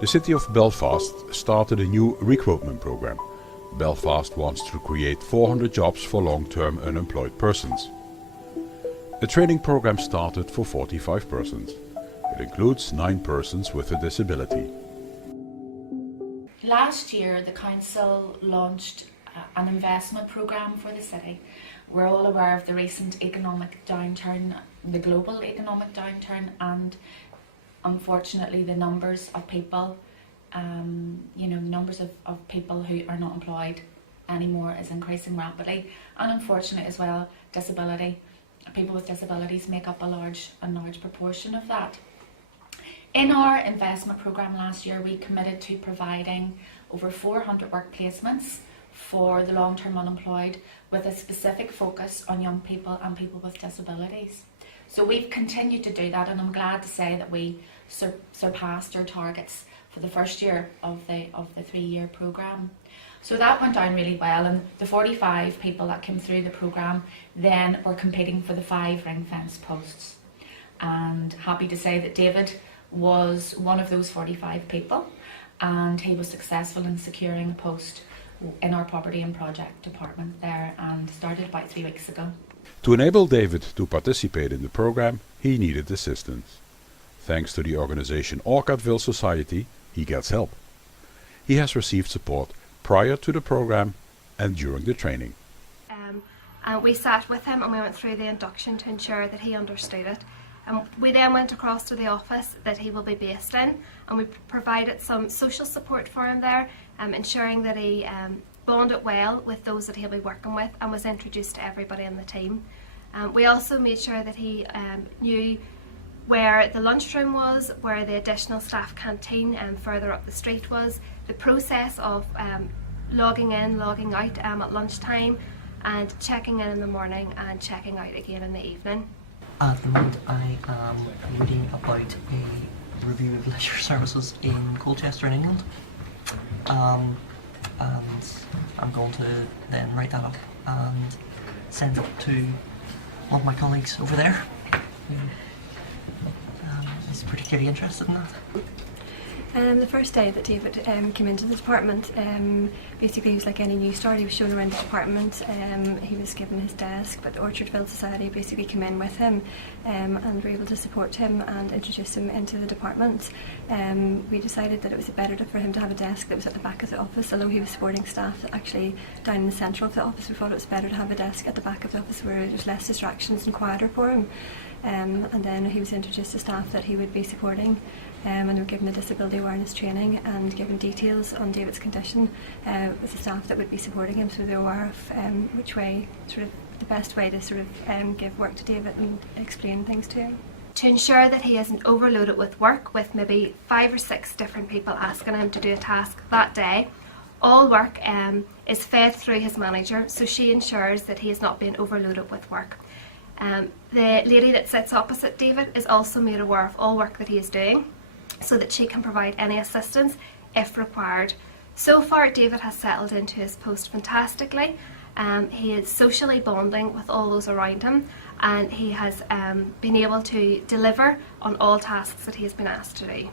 The city of Belfast started a new recruitment program. Belfast wants to create 400 jobs for long-term unemployed persons. The training program started for 45 persons. It includes 9 persons with a disability. Last year, the council launched an investment programme for the city. We're all aware of the recent economic downturn, the global economic downturn, and unfortunately the numbers of people, numbers of people who are not employed anymore is increasing rapidly. And unfortunately as well, disability. People with disabilities make up a large proportion of that. In our investment programme last year, we committed to providing over 400 work placements for the long-term unemployed, with a specific focus on young people and people with disabilities. So we've continued to do that, and I'm glad to say that we surpassed our targets for the first year of the 3-year programme. So that went down really well, and the 45 people that came through the programme then were competing for the 5 ring fence posts. And happy to say that David was one of those 45 people, and he was successful in securing a post in our property and project department there, and started about 3 weeks ago. To enable David to participate in the program, he needed assistance. Thanks to the organization Orchardville Society, he gets help. He has received support prior to the program and during the training. We sat with him and we went through the induction to ensure that he understood it. We then went across to the office that he will be based in, and we provided some social support for him there, ensuring that he bonded well with those that he'll be working with and was introduced to everybody in the team. We also made sure that he knew where the lunchroom was, where the additional staff canteen further up the street was, the process of logging in, logging out at lunchtime, and checking in the morning and checking out again in the evening. At the moment I am reading about a review of leisure services in Colchester in England, and I'm going to then write that up and send it to one of my colleagues over there who is particularly interested in that. The first day that David came into the department, basically he was like any new start. He was shown around the department, he was given his desk, but the Orchardville Society basically came in with him and were able to support him and introduce him into the department. We decided that it was better for him to have a desk that was at the back of the office, although he was supporting staff actually down in the centre of the office. We thought it was better to have a desk at the back of the office where there's less distractions and quieter for him. And then he was introduced to staff that he would be supporting, and they were given a disability awareness training and given details on David's condition with the staff that would be supporting him, so they were aware of which way, sort of the best way to sort of give work to David and explain things to him. To ensure that he isn't overloaded with work, with maybe 5 or 6 different people asking him to do a task that day, all work is fed through his manager, so she ensures that he is not being overloaded with work. The lady that sits opposite David is also made aware of all work that he is doing, so that she can provide any assistance if required. So far, David has settled into his post fantastically. He is socially bonding with all those around him, and he has been able to deliver on all tasks that he has been asked to do.